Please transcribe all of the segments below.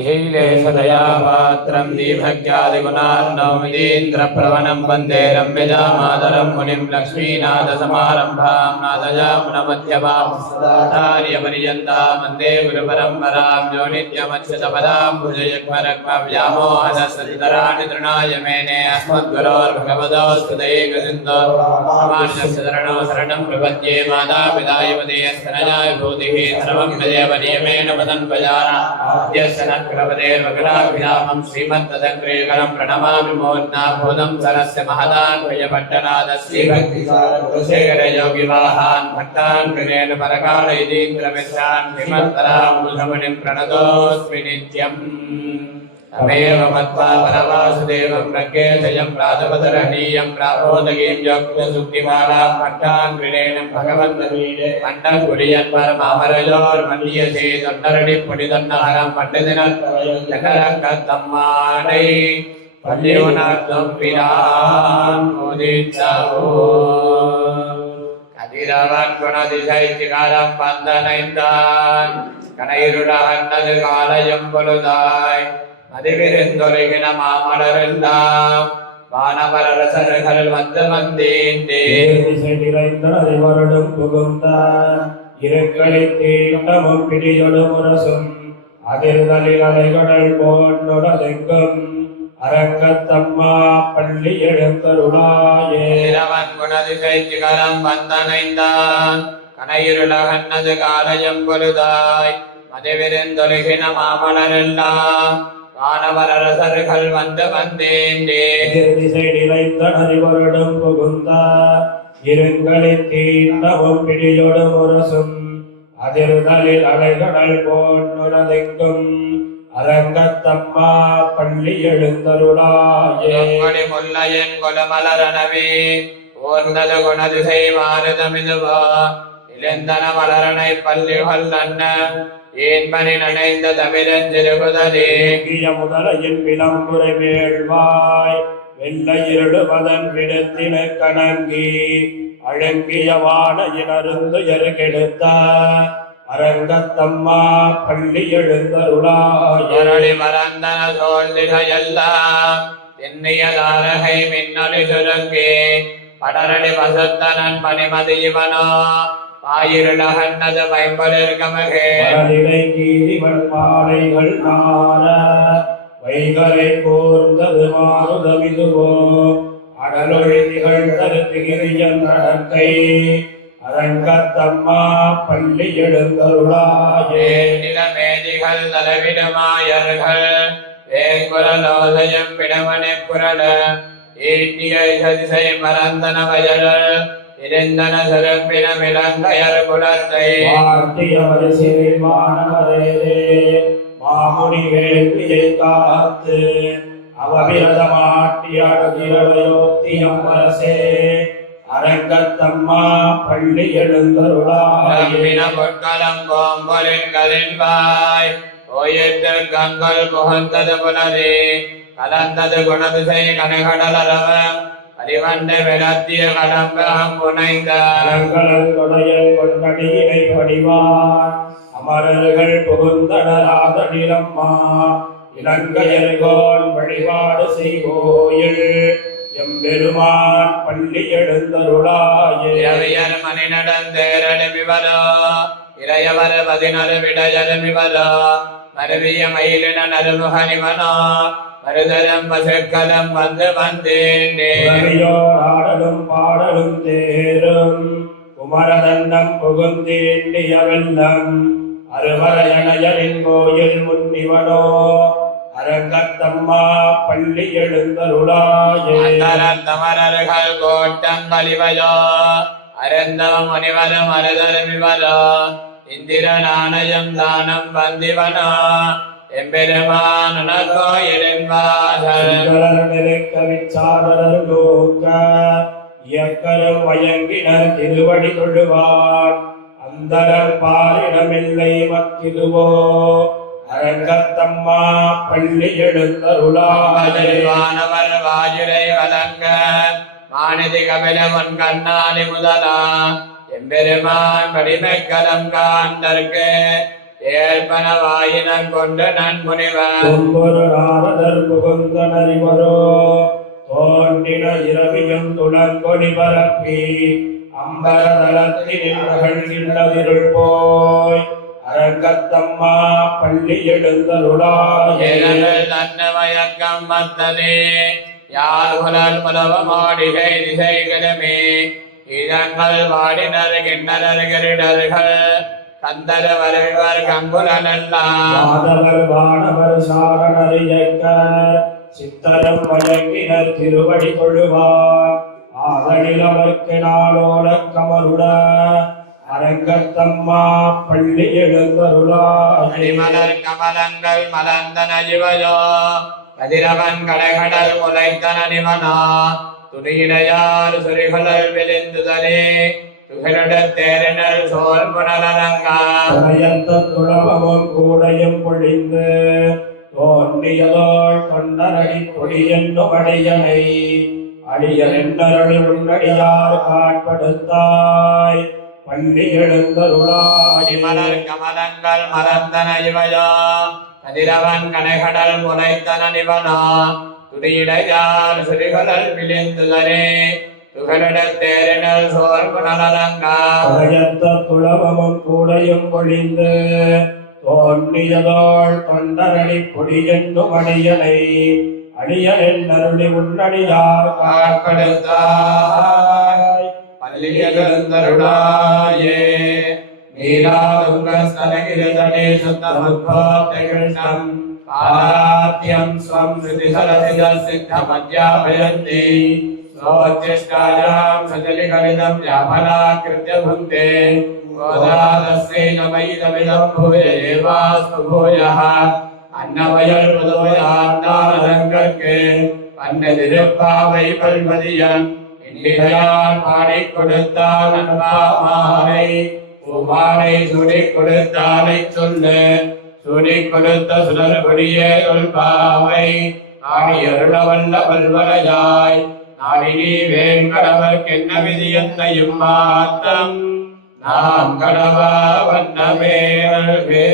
श्रीशैलेशदयापात्रं दीभक्त्यादिगुणार्णवमितीन्द्रप्रवणं वन्दे रम्यजामातरं मुनिं लक्ष्मीनाथसमारम्भां नाथयामुनमध्यमाचार्यपर्यन्तां वन्दे गुरुपरम्परां यो नित्यमच्युतपदां भुजयुग्मरग्मव्यामोहनसरितराणि तृणाय मेने अस्मद्गुरोर्भगवतोऽस्तु दैकसिन्धो रामानुजशरणो शरणं प्रपद्ये मातापिताय वदेस्तनजाय भूतिः सर्वं तदेव नियमेन वदन्वजाना क्रवदेर्वगलाभिरामं श्रीमद्दग्रेकरं प्रणमामि मोन्नाभूतं सरस्य महदान्वयपट्टनादश्रीभक्तिसारकुलशेखरयोगिवाहान् भक्तान् कृतेन परकालयतीन्द्रमित्रान् श्रीमत्परामुनिं प्रणतोऽस्मि नित्यम् तमेव मत्वा परवासुदेवं प्रज्ञेशयं प्रातपतरणीयं प्रापोदगीं योक्तसुक्तिमालां भट्टान् कृतेन भगवन्तमीडे मण्डं कुडियन् परमामरयोर्मन्यसे தொண்டரடி புனிதன்னகரம் பண்டிதனத்தம்மானை பள்ளியுணர்த்தும் பிரான் முதித்தவோ கதிரவன் குணதிசை திகாரம் பந்தனைந்தான் கனையிருடகன்னது காலையும் பொழுதாய் மதிவிருந்தொருகின மாமலரெல்லாம் வானவரசர்கள் வந்து வந்தேந்தே வருடம் புகுந்தான் இருக்களை தீண்டமும் பிடியொடு முரசும் அதிர்தலில் அலைகடல் போன்றொடெங்கும் அரங்கத்தம்மா பள்ளி எழுந்தருளாயே இரவன் குணதிசை சிகரம் வந்தனைந்தான் கனையிருளகன்னது காலையும் பொழுதாய் மதிவிருந்தொழுகின மாமலரெல்லாம் வானவரசர்கள் வந்து வந்தேந்தே திசை நிலைந்தனர் வருடம் புகுந்தார் இருங்களை தீண்டமும் பிடியொடு முரசும் அதிர்தலில் அலைகடல் போன்றொடெங்கும் அரங்கத்தம்மா பள்ளி எழுந்தருளாயே முல்லையன் கொலமலரணவே ஓர்ந்தது குணதிசை மாறுதமிதுவா இழந்தன மலரனை பள்ளி கொல்லன்ன ஏன்பனி நனைந்த தமிழஞ்சிறுகுதலே முதலையின் விளம்புரை வேள்வாய் வெள்ளையிருடுவதன் விடத்தின கணங்கி அழங்கிய வானையினருந்து எருகெடுத்த அரங்கத்தம்மா பள்ளி எழுந்தருளாயரளி மறந்தன சோழ்ந்திகையெல்லாம் எண்ணிய தாரகை மின்னொலி சுருங்கி படரளி பசுத்தனன் பனிமதிவனோ ஆயிருளகன்னது பைம்பொலிர்கமகே கீரிவன் பாலைகள் நார வைகரை கூர்ந்தது மாறுதமிதுவோ அடலொழி திகழ்ந்தது திகிரியன் நடக்கை அரங்கத்தம்மா பள்ளி எழுந்தருளாயே நிலமேதிகள் தலவிடமாயர்கள் வேங்குரலோசயம் பிடமனை குரல ஈட்டிய திசை மறந்தன வயல் இருந்தன சிறப்பின விலங்கையர் குலத்தை வார்த்தியவர் சிறிவானவரே மாமுனி வேள்வியை காத்து அவவிரதமாட்டியழகிரவயோத்தியம் அரசே அரங்கத்தம்மா பள்ளி எழுந்தருளாயின பொற்களம் கோம்பொலின்களின் வாய் ஓயத்து கங்கள் புகழ்ந்தது புலரே கலந்தது குணதிசை கனகடலரவம் அறிவண்ட விளத்திய கடம்பகம் புனைந்த அலங்கலங்கொடையல் கொண்டடியினை படிவார் அமரர்கள் புகுந்தனராதனிலம்மா இலங்கையர்கோன் வழிபாடு செய்வோயில் எம்பெருமான் பள்ளி எழுந்தருளாயே இரவியர் மணி நடந்தேரமிவரோ இறையவர் 16 விடையருமிவரோ மருவிய மயிலின நறுமுகனிவனோ மருதரம் பசுக்களம் வந்து வந்தேன் பாடலும் தேரும் குமரதண்டம் புகுந்தேண்டிய வெள்ளம் அருவரையணையரின் கோயில் முன்னிவனோ அரங்கத்தம்மா பள்ளி எழுந்தருளாயே தமரர்கள் கோட்டங்களிவயோ அரந்தவம் முனிவரும் அருதருமிவரோ இந்திர நாணயம் தானம் வந்திவனோ எம்பெருமான் கோயிலின் வாசல் கவிச்சாரர் நோக்க இயக்கரும் வயங்கினர் திருவடி தொழுவார் அந்தரம் பாரிடமில்லை மக்கிதுவோ அரங்கத்தம்மா பள்ளி எழுந்தருளாயவானவர் வாயுரை வழங்க மாநிதி கபிலவன் கண்ணாலி முதலா எம்பெருமான் படிமைக்கலம் காண்டற்கு ஏற்பனவாயினர் கொண்டு நன்முனிவர் தும்பொரு நாரதர் புகுந்தனர் இவரோ தோன்றின இரவியும் துளங்கொடி பரப்பி அம்பரதளத்தில் மகிழ்கின்றதிருள் போய் அரங்கத்தம்மா பள்ளி எழுந்தருளாயே தன்னமயக்கம் மத்தலே யார் புலல் புலவ மாடிகை திசைகளுமே இதங்கள் வாடினர் கிண்ணறர் கிரீடர்கள் கந்தர வருவர் கங்குலனெல்லாம் மாதவர் வானவர் சாரணர் இயக்க சித்தரம் வழங்கினர் திருவடி தொழுவார் ஆதலில் அவர்க்கு நாளோட கமருட அரங்கத்தம்மா பள்ளி எழுந்தருளாயே அடிமலர் கமலங்கள் மலர்ந்தன இவையோ கதிரவன் கடைகடல் முளைத்தன நிவனா துணியிடையார் சுரிகளல் விழிந்துதலே துகளிடத் தேரினர் சோல் புனலரங்கா துளவமும் கூடையும் பொழிந்து தோன்றியதோள் தொண்டரடி கொடி என்னும் அடியனை அடியன் என்னருளி உன்னடியார் காட்படுத்தாய் பள்ளி எழுந்தருளாய் அடிமலர் கமலங்கள் மலர்ந்தன இவையோ கதிரவன் கடைகடல் முளைத்தன நிவனா துணியிடையார் சுரிகளல் விழிந்துதலே துகளிடத் தேரினர் சோல் புனலரங்கா துளவமும் கூடையும் பொழிந்து தோன்றியதோள் தொண்டரடி கொடி என்னும் அடியனை அடியன் அருளி உன்னடியார் காட்படுத்தாய் பள்ளியெழுந்தருளாயே நீராதுங்கஸ்தனகிரிதடே சுத்தமுத்போக்தகிருஷ்ணம் பாராத்யம் ஸ்வம் ஸ்ருதிசரசிதசித்தமத்யாபயந்தி ஸ்வோச்சிஷ்டாயாம் சஜலிகலிதம் யாபலாக்கிருத்ய புங்கே கோதாதஸ்யை நமைதமிதம் பூய ஏவாஸ்து பூயः அன்னவயல் புதுவையாண்டானதங்கற்கு பன்னதிருப்பாவை பல்வதியம் இன்னிடையார் பாடிக் கொடுத்தால் அன்பாமாலை பூமாலை சூடிக் கொடுத்தாலை சொல்லு சூடிக் கொடுத்த சுடர்கொடியே சொல்பாவை ஆடியருளவல்ல பல்வரையாய் நாடினி வேங்கடவர்க்கென்ன விதியத்தையும் மாத்தம் நாம் கடவா வண்ணமேல்வே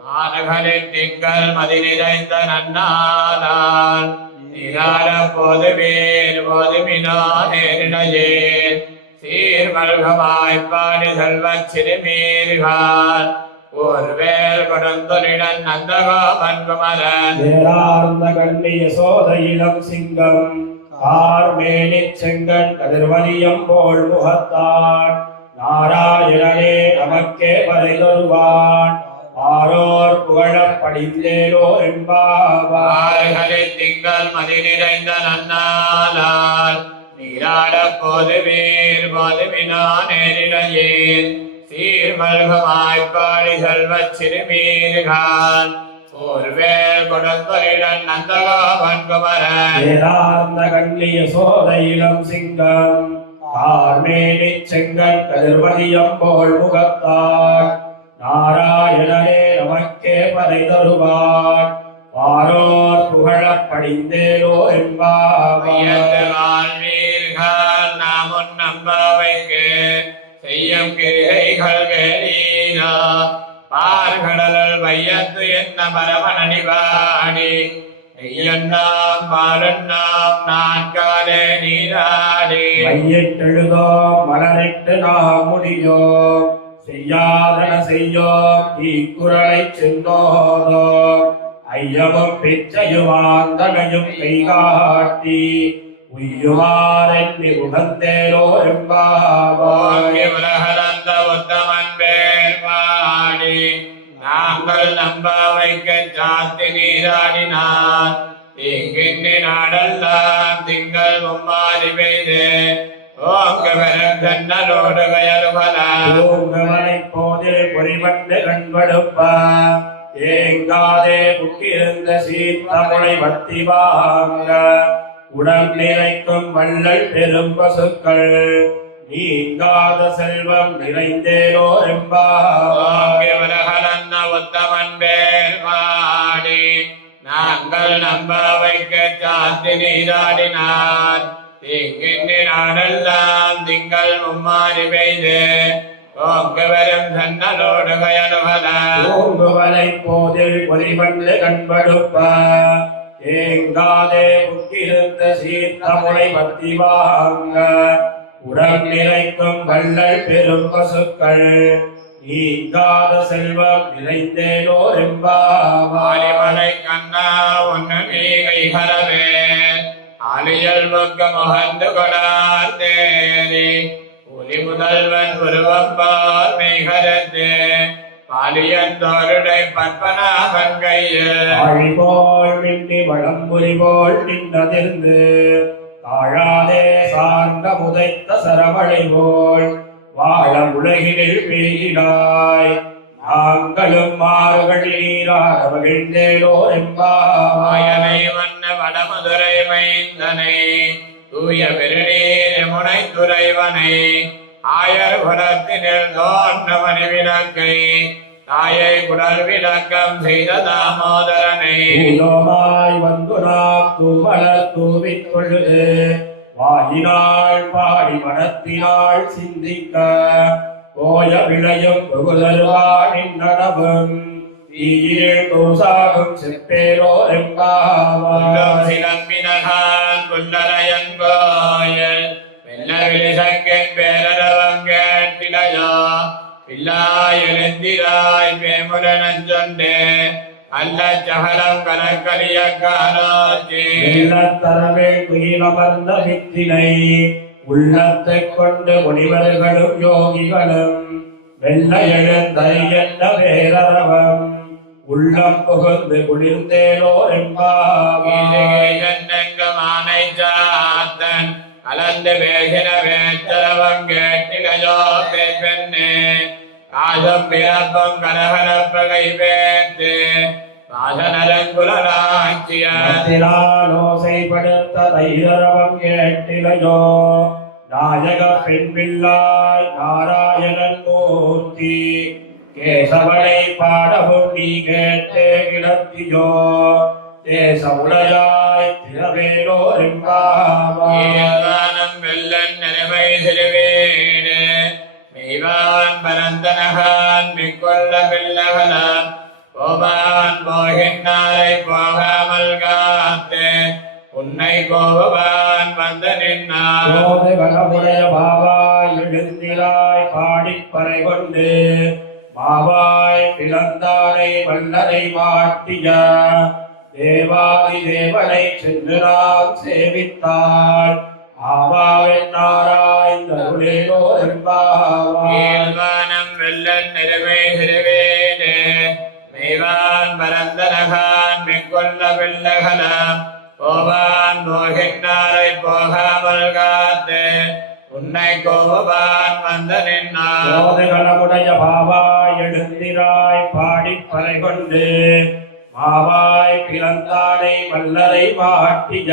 மாநகரின் திங்கள் மதி நிறைந்த நன்னாளால் நீராட போதுமீர் போதுமினோ நேரிடையே சீர்மல்கமாய்ப்பாடி செல்வச் சிறுமீர்கள் ஊர்வேல் கொடுந்தொரிடன் நந்தகோபன் குமரன் தேரார்ந்த கண்ணிய சோதையிலம் சிங்கம் கார்மேனிச் செங்கண் கதிர்வலியம் போல் முகத்தான் நாராயணனே நமக்கே பறை தருவான் ஆரோர் புகழப் படிந்தேலோ என்பாவாய் ஆறுகளில் திங்கள் மதி நிறைந்த நன்னாளால் நீராட போதுமீர் போதுமினோ நேரிடையே சீர்மல்கமாய்ப்பாடி செல்வச் சிறுமீர்கள் ஊர்வேல் கொடுந்தொரிடன் நந்தகோபன் குமரன் தேரார்ந்த கண்ணிய சோதையிலம் சிங்கம் கார்மேனிச் செங்கண் கதிர்வலியம் போல் முகத்தான் நாராயணனே நமக்கே பறை தருவான் ஆரோர் புகழப் படிந்தேலோ என்பாவாய் வாழ்வீர்கள் நாம் நம்பாவைக்கு செய்யும் கிரிகைகள் கேளீரா பார்கடல் வையத்து என்ன பரமனடிவாடி ஐயன்னாம் பாலன்னாம் நான்காலே நீராடி மையிட்டெழுதோம் மலரிட்டு நாம் முடியோம் செய்யாதன செய்யோம் தீக்குறளைச் சென்றோதோம் ஐயமும் பிச்சையுமாந்தனையும் கைகாட்டி உய்யுமாறெண்ணி உகந்தேலோ என்பாவாய் உலகளந்த உத்தமன் வேள்வாடி நாங்கள் நம்பாவைக்க சாத்தி நீராடினார் தீங்கின்னி நாடெல்லாம் திங்கள் மும்மாறி பெய்து ஓங்க பெருங்கண்ணலோடு கயலுகலாம் ஓங்கவனைப் போதில் பொறிவண்டு கண்படுப்ப ஏங்காதே புக்கிருந்த சீர்த்தமுளை வத்தி வாங்க உடம் நிறைக்கும் வள்ளல் பெரும் பசுக்கள் நீங்காத செல்வம் நிறைந்தேலோ என்பாவாய் உலகளந்த உத்தமன் வேள்வாடி நாங்கள் நம்பாவைக்க சாத்தி நீராடினார் தீங்கின்றி நாடெல்லாம் திங்கள் மும்மாறி பெய்து ஓங்கவரும் சன்னலோடு கயனுகல ஓங்குவலை போதில் பொறிவண்டு கண்படுப்ப ஏங்காதே புக்கிருந்த சீர்த்தமுனை பத்தி வாங்க உடம் நிறைக்கும் வள்ளல் பெரும் பசுக்கள் நீங்காத செல்வம் நிறைந்தேனோ எம்பாவாய். ஆலிமலை கண்ணா உன்னு நீ கைகரவே ஆலியல் பக்க முகந்து கொடார் தேரி புலி முதல்வன் உருவம்பார் மெய்கரத்து பாலியன் தோருடை பற்பனாமன் கையில் ஆழிபோல் மின்னி வளம்புரி போல் நின்றதிர்ந்து தாழாதே சார்ந்த முதைத்த சரவழை போல் வாழ உலகினில் பெய்கிறாய் நாங்களும் மாறுகள் நீராக மகிழ்ந்தேனோ எம்பாவாய். மாயனை வண்ண வடமதுரை மைந்தனை தூய பெருநீர் முனை துறைவனை ஆயர் குலத்தினில் தோன்றவனி விளக்கை தாயை குடல் விளக்கம் செய்த தாமோதரனை பூலோமாய் வந்து நாம் தூமலர் தூவிக் கொள்ளுது வாயினாள் பாடி மனத்தினாள் சிந்திக்க போய விளையும் புகுதருவானின் நடவும் தீயில் தூசாகும் செப்பேரோ உள்ளம் எம்பாவாய். சிலம்பினகான் புல்லரையன் கோயில் வெள்ளவிழி சங்கன் பேரரவம் கேட்டிலையோ பிள்ளாய் எழுந்திராய் பேமுலனன் சொன்னே அல்ல சகலம் கலக்கலிய காலோச்சி வெள்ளத்தரவே குயிலமர்ந்த வித்தினை உள்ளத்தைக் கொண்டு முனிவர்களும் யோகிகளும் வெள்ள எழுந்தரை என்ற பேரரவம் உள்ளம் புகுந்து குளிர்ந்தேனோ எம்பாவாய். என்னெங்கமானை சாத்தன் கலந்து பேசின வேற்றரவம் கேட்டிலையோ பெண்ணே காசம் பிறப்பம் கலகலப்பகை பேர்த்து வாசனரங்குலராட்சிய ஓசைப்படுத்த தைரவம் கேட்டிலையோ நாயக பெண் பிள்ளாய் நாராயணன் மூர்த்தி கேசவனை பாடவும் நீ கேட்டே கிடத்தியோ தேச உடையாய் திரவேலோ எம்பாவாய். ஏகானம் வெள்ளன் நிலைமை சிறுவீடு மெய்வான் பரந்தனகான் மிக்கொள்ள பிள்ளகலாம் கோபான் போகின்றாரை போகாமல் காத்து உன்னை கோபவான் வந்து நின்றார் கோதைகளமுடைய பாவாய் எழுந்திராய் பாடிப்பறை கொண்டு பாவாய் பிளந்தானை வல்லரை மாட்டிய தேவாதி தேவனை சென்று நாம் சேவித்தாள் ஆவாவின் நாராய்ந்தருளேலோ எம்பாவாய். ஏகானம் வெள்ளன் நிலைமை சிறுவீடு மெய்வான் பரந்தனகான் மிக்கொள்ள பிள்ளகலாம் கோபான் போகின்றாரை போகாமல் காத்து உன்னை கோபவான் வந்து நின்றார் கோதைகளமுடைய பாவாய் எழுந்திராய் பாடிப்பறை கொண்டு மாவாய் பிளந்தானை வல்லரை மாட்டிய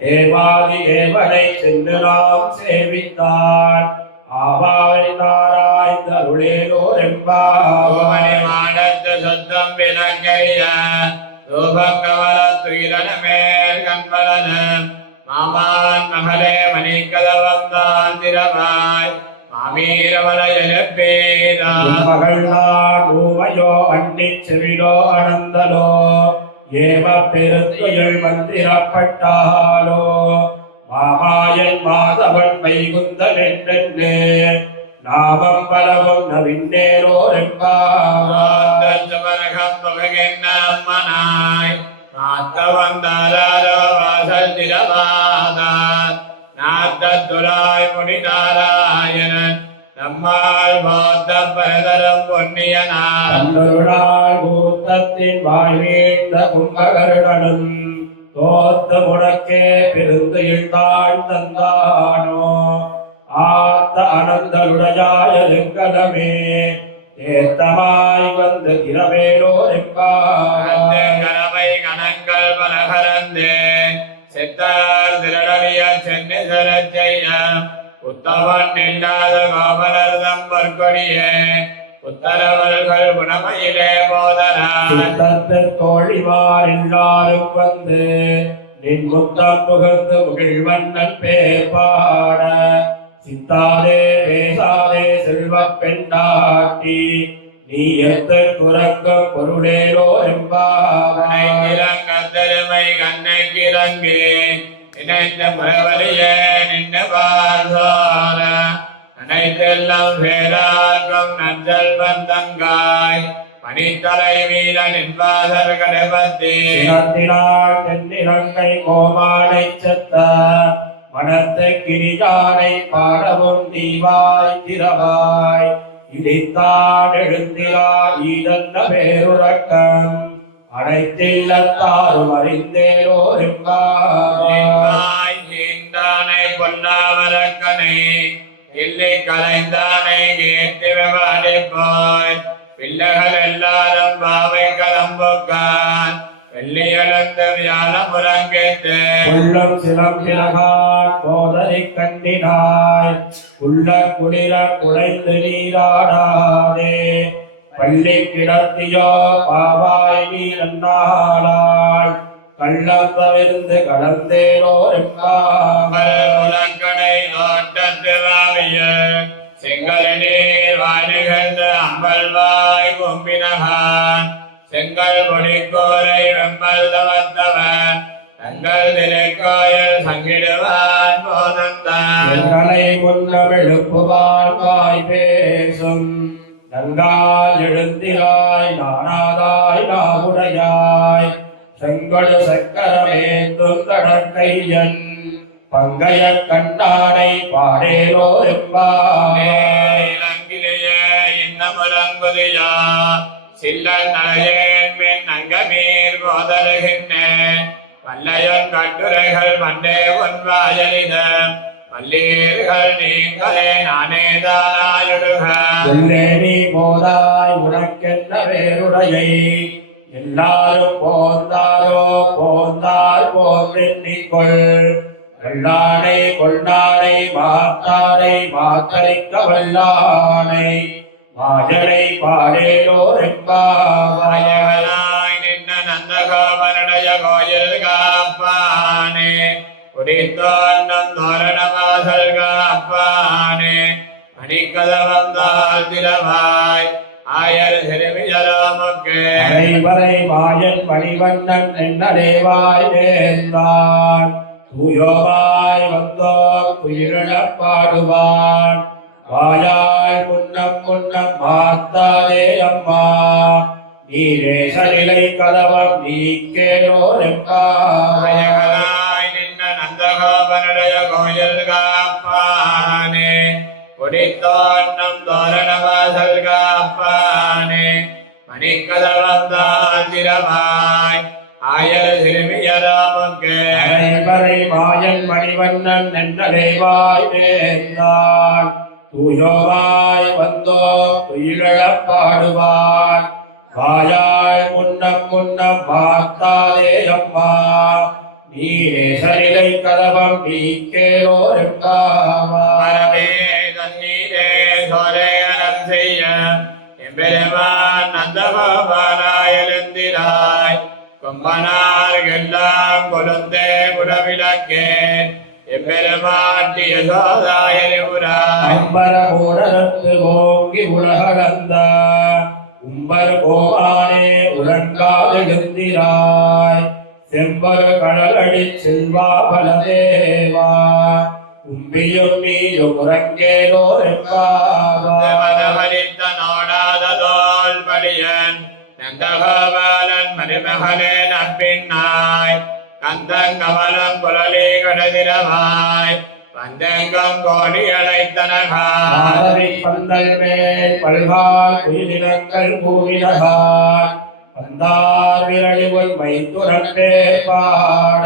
தேவாதி தேவனை சென்று நாம் சேவித்தாள் ஆவாவை நாராய்ந்த அருளேலோ கோமணி எம்பாவாய். மாடத்து சுத்தம் விலங்கைய ரூபங்கவல துயிரன மேல் கண்பலன மாமான் மகளே மணிக்கதவம் தான் திரவாய் மாமீரவல எழுப்பேதா மகள் நான் ஊமையோ அன்னிச் செவிடோ அனந்தலோ ஏவ பெருந்துயில் மந்திரப்பட்டாலோ மாமாயன் மாதவன் வைகுந்தன் என்றென்று நாமம் பலவும் நவின்னேரோ எம்பாவாய். மனாய் நாத்த வந்தாரோ வாசல் திரவாதார் நாத்தத்துராய் முடிதாராயணன் நம்மால் போத்த பரதரம் பொன்னியனார் அன்றொருநாள் கூத்தத்தின் வாழ்வீழ்ந்த கும்பகருடனும் தோத்த முடக்கே பெருந்துயில் தாழ் தந்தானோ ஆத்த அனந்தருடையாய லிங்கனமே ஏத்தமாய் வந்து திரவேரோ எம்பாவாய். கரவை கணங்கள் பலகரந்தே செத்தார் திரடலிய சென்னை சரச்செய்ய புத்தவன் இல்லாத கோபலர்தம் பற்கொடியே புத்தரவர்கள் குணமையிலே போதராய் சித்தத்தில் தோழிமார் எல்லாரும் வந்து நின் முத்தம் புகழ்ந்து முகிழ்வண்ணன் பேர் பாட சித்தாதே பேசாதே செல்வப் பெண்டாட்டி நீ எத்து குரங்கும் பொருளேலோ என்பாய் இலங்கத்தருமை கண்ணைக்கிறங்கு நினைத்த முறவலிய நின்ன பார்சோர அனைத்தெல்லாம் பேரார்க்கும் நஞ்சல்வன் தங்காய் பனித்தலை வீர நின்பாதர் கடபத்தி சினத்தினாள் தென்னிலங்கை கோமானை செத்த மனத்தை கிரிஜானை பாடவும் தீவாய் திரவாய் இடித்தான் எழுந்திரார் ஈதந்த பேருறக்கம் அனைத்தில்லத்தாரும் அறிந்தேரோ என்பாய் நீந்தானை பொன்னாவரக்கனை இல்லை கலைந்தானை கேட்டு விவாடிப்போய் பிள்ளைகள் எல்லாரும் பாவை கலம்புக்கான் வெள்ளியளந்த வியாழ முரங்கேத்து உள்ளம் சிலம்பிலகான் போதனை கண்டினாய் உள்ள குளிர குழைந்து நீராடாதே பள்ளி கிடத்தியோ பாவாய் நீ நன்னாளாய் கள்ளம் தவிர்ந்து கலந்தேரோ என்பாய் உலங்கடை தோட்டத்து வாவிய செங்கல் நீர் வாய்நிகழ்ந்த அம்பல்வாய் கும்பினகான் செங்கல் பொடிக்கோரை வெம்பல் தவத்தவன் தங்கள் திரைக்கோயில் சங்கிடுவான் போதந்தான் எங்களை முன்னம் எழுப்புவான் வாய் பேசும் நங்கால் எழுந்திராய் நானாதாய் நாவுடையாய் செங்கடு சக்கரமேந்தும் கடற்கையன் பங்கைய கண்டானை பாடேலோ என்பாய் இலங்கிலேயே இன்னமுறங்குதியா சில்லன் நலையேன் மின் அங்கமீர் போதருகின்றேன் வல்லையன் கட்டுரைகள் மண்டே ஒன்றாயலித வல்லீர்கள் நீங்களே நானே தானாயுடுக நீ போதாய் உனக்கென்ன வேறுடையை எல்லாரும் போந்தாரோ போந்தார் போன்றெண்ணிக்கொள் வெள்ளானை கொள்ளானை மாத்தானை மாத்தரிக்க வல்லானை மாஜனை பாடேலோ என்பாய் வாயவனாய் நின்ன நந்தகோபனுடைய கோயில் காப்பானே குடித்தோன்னம் தோரண வாசல் காப்பானே மணிக்கதவம் தாழ் திறவாய் ஆயர் திருவிழாமுக்கு அனைவரை மாயன் மணிவண்ணன் என்னடேவாய் நேர்ந்தான் தூயோவாய் வந்தோம் துயிரிழப் பாடுவான் வாயாய் முன்னம் முன்னம் மாத்தாதே அம்மா நீரே சலிலை கதவம் நீக்கேனோ என்பாய் வாயவனாய் நின்ன நந்தகோபனுடைய கோயில் காப்பானே குடித்தோன்னம் தோரண வாசல் காப்பானே மணிக்கதவம் தாழ் திறவாய் ஆயர் திருமியராமுக்கு அனைவரை மாயன் மணிவண்ணன் என்னடேவாய் நேர்ந்தான் தூயோவாய் வந்தோம் துயிலழப் பாடுவான் வாயாய் முன்னம் முன்னம் மாத்தாதே அம்மா நீரே சலிலை கதவம் நீக்கேனோ என்பாய் பரமே தண்ணீரே சோரே அறம் செய்ய எம்பெருமான் நந்தகோபாலாய் எழுந்திராய் கொம்பனார்கெல்லாம் கொழுந்தே புடவிளக்கே எம்பெருமாட்டி யசோதாயரிபுராய் அம்பர மூடரத்து ஓங்கி உலகளந்த உம்பர் கோமானே உலங்காதெழுந்திராய் செம்பரு கடலடி செல்வா பலதேவா உம்பியும் நீயும் உறங்கேலோ என்பாய் மதவரித்த நோடாததோல் படியன் நந்தகோபாலன் மருமகளே நப்பின்னாய் கந்தங்கமலம் குழலி கடதிரவாய் பந்தெங்கம் கோடி அழைத்தனகாய் மாதவி பந்தல் மேல் பல்கால் குயிலினங்கள் பூவினகான் பந்தார் விரழிவுள் மைத்துரண்டே பாட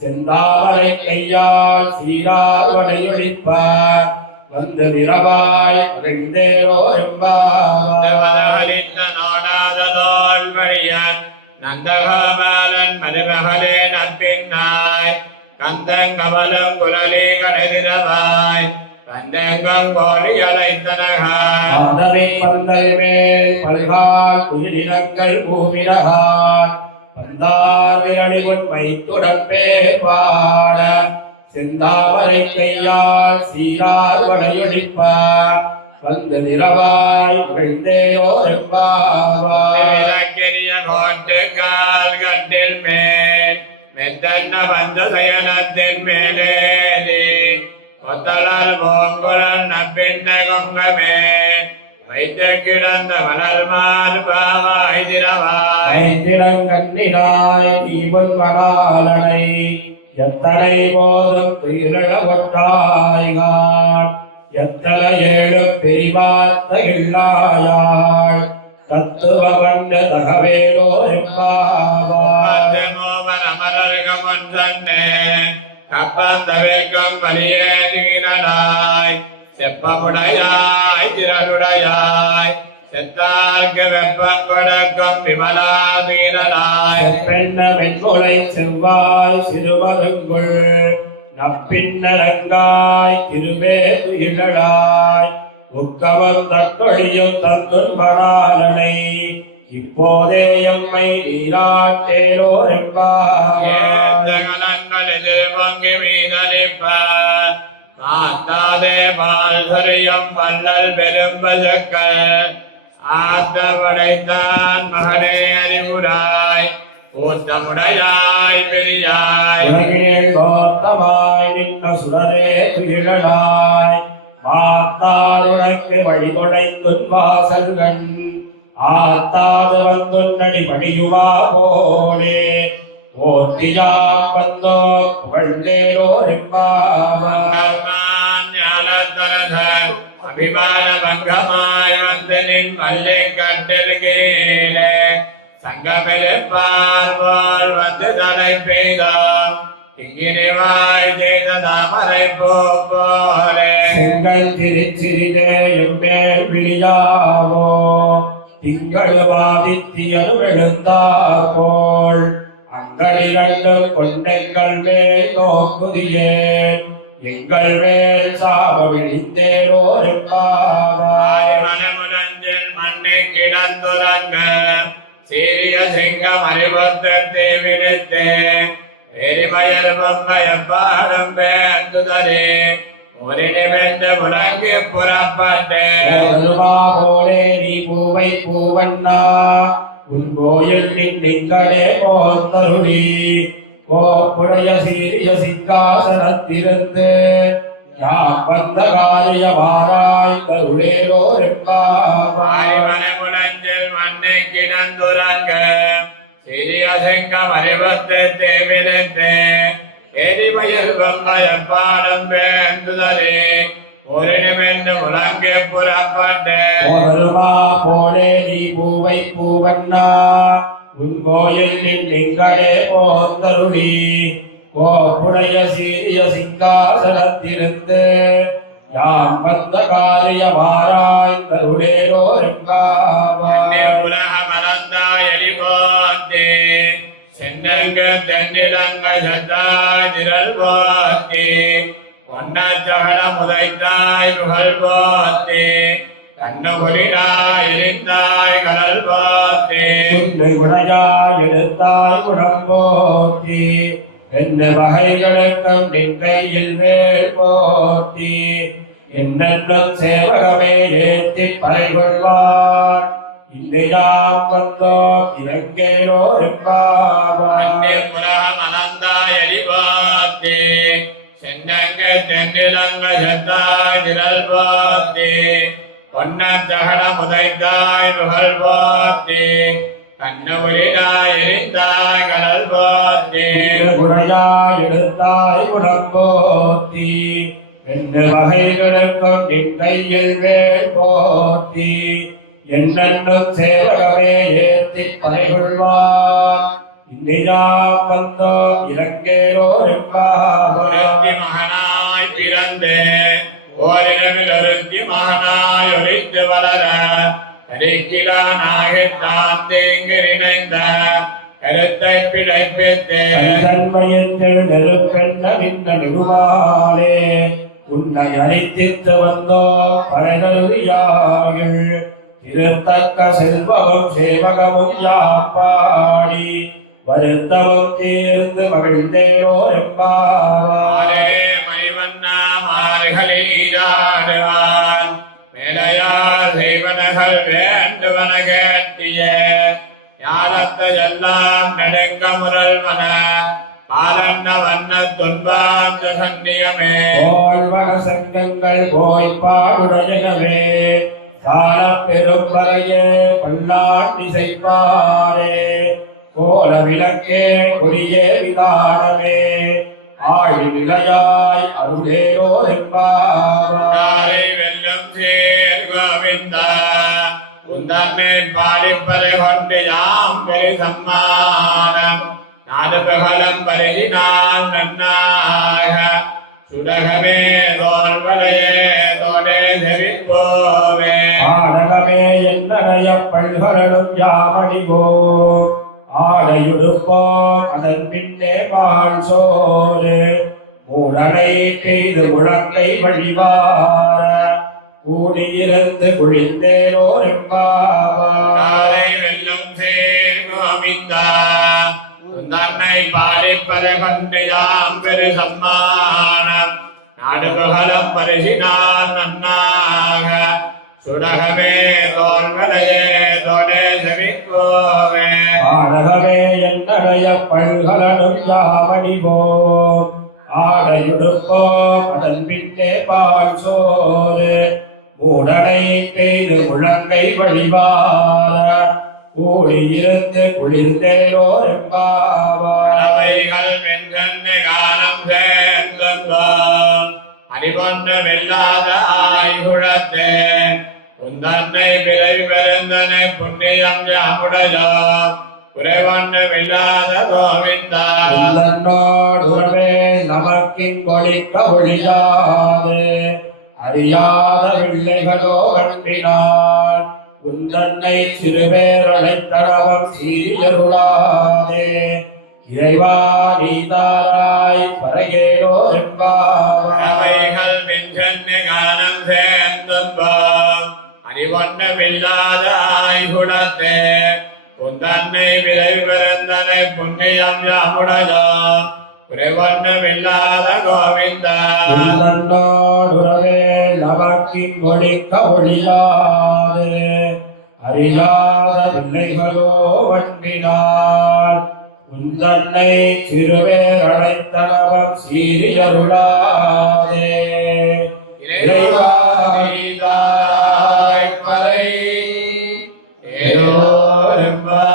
செந்தாமரை கையால் சீரார் வடையொழிப்ப வந்து விரவாய் மகிழ்ந்தேரோ என்பாய் மதவரித்த நோடாததோல் படியன் நந்தகோபாலன் மருமகளே நப்பின்னாய் கந்தங்கமலம் குழலி கடதிரவாய் பந்தெங்கம் கோடி அழைத்தனகாய் மாதவி பந்தல் மேல் பல்கால் குயிலினங்கள் பூவினகான் பந்தார் விரழிவுள் மைத்துரண்டே பாட செந்தாமரை கையால் சீரார் வளையொழிப்பார் வந்து நிறவாய் விழுந்தேயோ எம்பாவாய் விளக்கினிய கோட்டுக்கால் கட்டில் மேல் மெத்தன்ன வந்த சயனத்தின் மேலேறி கொத்தலால் பூங்குழல் நப்பின்ன கொங்கமேல் வைத்து கிடந்த மலர் மார்பாவாய் திரவாய் ஐந்திரங்கண்ணினாய் தீபன் மணாலனை எத்தனை போதும் துயிலழ ஒட்டாய்கான் எத்தனை ஏழு பிரிவாத்த இல்லாயாள் தத்துவமன்ற தகவேலோ எம்பாவாய் அமரர்கமன் தன்னே கப்பந்தவிற்கும் பலியேனாய் செப்பமுடையாய் திரளுடையாய் செத்தார்க்கு வெப்பம் கொடுக்கும் விமலாதீரனாய் பெண்ண வெண்முளை செவ்வாய் சிறுமருங்குள் நப்பின்னரங்காய் திருவே துயிலழாய் உக்கவம் தட்டொழியும் தந்துன் மணாலனை இப்போதே எம்மை நீராட்டேரோ கலங்கள் எதிர் பொங்கி மீதளிப்ப மாத்தாதே பால் சொரியும் பல்லல் பெரும்பசுக்கள் ஆத்த படைத்தான் மகனே அறிவுராய் ஊத்தமுடையாய் பெரியாய் கோத்தமாய் நின்ற சுடரே துயிலழாய் மாத்தால் உனக்கு வழிதொடைந்துன் வாசல்கண் ஆத்தாது வந்துன்னடி படியுமா போலே ஓத்தியாம் வந்தோ புகழ்ந்தேரோ ஞானத்தரசன் அபிமான பங்கமாய் வந்து நின் மல்லை கட்டில் கீழே சங்கமிருப்பார் போல் வந்து தலை பெய்தோம் இங்கினிவாய் செய்த தாமரை போலே செங்கல் திருச்சிறிதே எம்மேல் விழியாவோ திங்கள் வாதித்தியனு எழுந்தார் போல் அங்களிரண்டு கொண்டெங்கள் மேல் நோக்குதியேன் எங்கள் மேல் சாப விழித்தேரோ எம்பாவாய் மனமுனஞ்சில் மண்ணை கிடந்துறங்க சீரிய சிங்கம் அறிவுறுத்தே விழித்தே எரிமயர் பொங்கையப்பாடும் பேந்துதலே ஒரு நிமிர்ந்து முழங்கி புறப்பட்டேன் போலே நீ பூவை பூவண்ணா உன் கோயில் நின்களே போத்தருளி கோப்புடைய சீரிய சிங்காசனத்திருந்து யாம் வந்த காரிய வாராய் கருளேரோ எம்பாவாய் மனமுனஞ்சில் மண்ணை கிடந்துறங்க சிறிய சிங்கம் அறிவுறுத்தே விழித்தே எரிமயர் பொங்கையப்பாடும் பேந்துதலே ஒரு நிமிர்ந்து முழங்கி புறப்பட்டேன் போலே நீ பூவை பூவண்ணா உன் கோயில் நின்களே போந்தருளி கோப்புடைய சீரிய சிங்காசனத்திருந்து யாம் வந்த காரிய வாராய் கருளேரோ எம்பாவாய் உலக மலர்ந்தாய் எரிபோத்தே சென்னங்கு தென்னிலங்கள் சத்தாய் திரள் போத்தே பொன்னச்சகட முதைத்தாய் புகழ் போத்தே கண்ணபுரினாய் எரிந்தாய் கடல் போத்தே உடையாய் எடுத்தாய் குடம்போத்தி என்ன வகைகளுக்கும் நின் கையில் வேல் போத்தி என்னென்னும் சேவகமே ஏத்தி பறைகொள்வார் இல்லையாம் வந்தோ இலங்கேரோ எம்பாவாய் உலகம் அனந்தாய் எரிபோத்தே சென்னங்கு தென்னிலங்கள் சத்தாய் திரள் போத்தே பொன்னச்சகட முதைத்தாய் புகழ் போத்தே கண்ணபுரினாய் எரிந்தாய் கடல் போத்தே உடையாய் எடுத்தாய் குடம்போத்தி என்ன வகைகளுக்கும் நின் கையில் வேல் போத்தி என்னென்னும் சேவகமே ஏத்தி பறைகொள்வார் இன்னியாம் வந்தோ இலங்கேரோ எம்பாவாய் மகனாய் பிறந்தே ஓரிரவில் ஒருத்தி மகனாய் ஒழித்து வளர கரிக்கிலானாக தான் தேங்கு இணைந்த கருத்தை பிழைப்பித்தே தன்மையத்தில் நெருப்பெண்ண நின்ற நெடுமாலே உன்னை அழைத்தித்து வந்தோ பரகருதியாகள் திருத்தக்க செல்வமும் சேவகமும் யாப்பாடி வருத்தமும் தீர்ந்து மகிழ்ந்தேரோ எம்பாவாய் சொல்லுவன கேட்டிய ஞானத்தை எல்லாம் நெடுங்க முரல்வன பாலன்ன வண்ண துன்பாந்த சன்னியமே போல்வக சங்கங்கள் போய் பாடுடையனவே காலப் பெரும் வரையே பல்லாட்டி செய்வாரே கோல விளக்கே கொடியே விதானமே ஆழி நிலையாய் அருளேரோ என்பாரே நாரை வெல்லும் சேர் கோவிந்தா உந்தன்மேல் பாடிப்பறை கொண்டு யாம் பெரு சம்மானம் நாடு பகலம் பருகினால் நன்னாக சுடகமே தோல்வரையே தோடே செவிப்போவே ஆடகமே என்னைய பல்கரனும் யாமணிவோ ஆடையுடுப்போம் அதன் பின்னே பால் சோறு மூடனை பெய்து முழங்கை வழிவார கூடியிருந்து குழிந்தேரோ என்பாவார் நாரை வெல்லும் சேர் கோவிந்தா உந்தன்னை பாடிப்பறை கொண்டு யாம் பெரு சம்மானம் நாடு பகலம் பருகினால் நன்னாக சுடகமே தோல்வரையே தோடே செவிப்போவே ஆடகமே என்னைய பல்கலனும் யாமணிவோம் ஆடையுடுப்போம் அதன் பின்னே பால் சோறு மூடனை பெய்து முழங்கை வழிவார கூடியிருந்து குளிர்ந்தேரோ என்பாவார் அவைகள் வெண்கண்ணு காலம் சேர்ந்தோம் அறிவொன்று வெல்லாத ஆய்குழத்தே உந்தன்னை விரை பெருந்தனை புண்ணியம் யாமுடையோ குறைவொன்று வெல்லாத கோவிந்தா உறவே நமக்கிங்கொழிக்க ஒழியாது அறியாத பிள்ளைகளோ கண்டினார் உந்தன்னை சிறுபேரழைத்தளவம் சீரியருளாதே இறைவா நீதாராய் பரையேரோ என்பார் அவைகள் வெண்கண்ணு காலம் சேர்ந்தோம் அறிவொன்று வெல்லாத ஆய்குழத்தே உந்தன்னை விரை பெருந்தனை புண்ணியம் யாமுடையோ குறைவொன்று வெல்லாத கோவிந்தா உறவே நமக்கிங்கொழிக்க ஒழியாது அறியாத பிள்ளைகளோ வண்டினார் உந்தன்னை சிறுவேரழைத்தளவம் சீரியருளாதே இறைவா நீதாராய் பறை ஏதோ என்பார்